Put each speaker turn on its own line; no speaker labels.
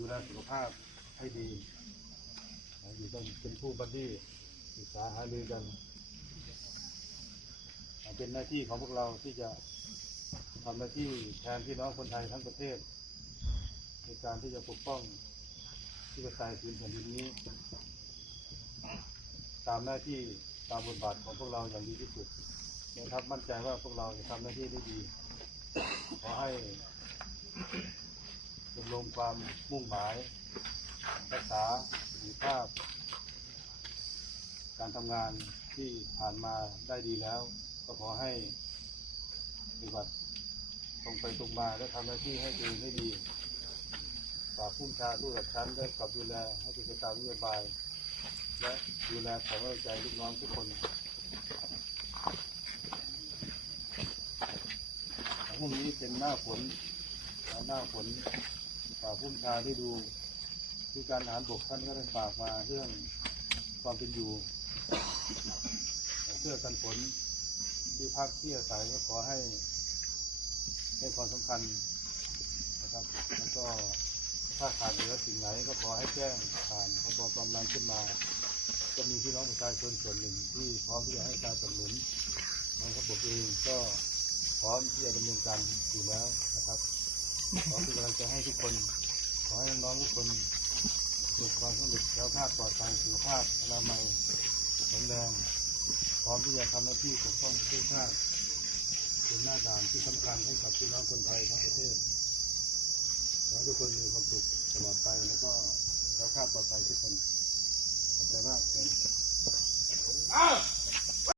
ดูแลสุขภาพให้ดีอยู่ต้องเป็นผู้บัดดี้ศึกษาหารือกัน เป็นหน้าที่ของพวกเราที่จะทำหน้าที่แทนพี่น้องคนไทยทั้งประเทศ ในการที่จะปกป้องที่จะตายพื้นแผ่นดินนี้ ตามหน้าที่ตามบทบาทของพวกเราอย่างดีที่สุดนะครับมั่นใจว่าพวกเราจะทำหน้าที่ได้ดี ขอให้ ดำรงความมุ่งหมาย รักษาสิทธิภาพ การทำงานที่ผ่านมาได้ดีแล้ว ก็ขอให้ปฏิบัติตรงไปตรงมาและทำหน้าที่ให้ตัวเองให้ดีฝากผู้ชาผู้รับชั้นได้กลับดูแลให้เป็นไปตามนโยบาย และดูแลขอให้ใจลูกน้องทุกคนพรุ่งนี้เป็นหน้าฝนหน้าฝน ฝากผู้ชาได้ดูที่การทหารบกท่านก็ได้ฝากมาเรื่องความเป็นอยู่เสื้อกันฝนที่พักที่อาศัยก็ขอให้ให้ความสำคัญนะครับ แล้วก็ถ้าขาดเหลือสิ่งไหนก็ขอให้แจ้งผ่านพบกำลังขึ้นมา ก็มีพี่น้องประชาชนส่วนหนึ่งที่พร้อมที่จะให้การสนับสนุนนะครับผมเองก็พร้อมที่จะดำเนินการอยู่แล้วนะครับ ขอเป็นกำลังใจให้ทุกคน ขอให้น้องๆทุกคนประสบความสำเร็จแล้วภาพปลอดภัยสุขภาพอนามัยแข็งแรงพร้อมที่จะทำหน้าที่ปกป้องประเทศชาติเป็นหน้าด่านที่สำคัญให้กับพี่น้องคนไทยทั้งประเทศขอให้ทุกคนมีความสุขตลอดไปแล้วก็แล้วภาพปลอดภัยทุกคนขอบใจมากเชิญ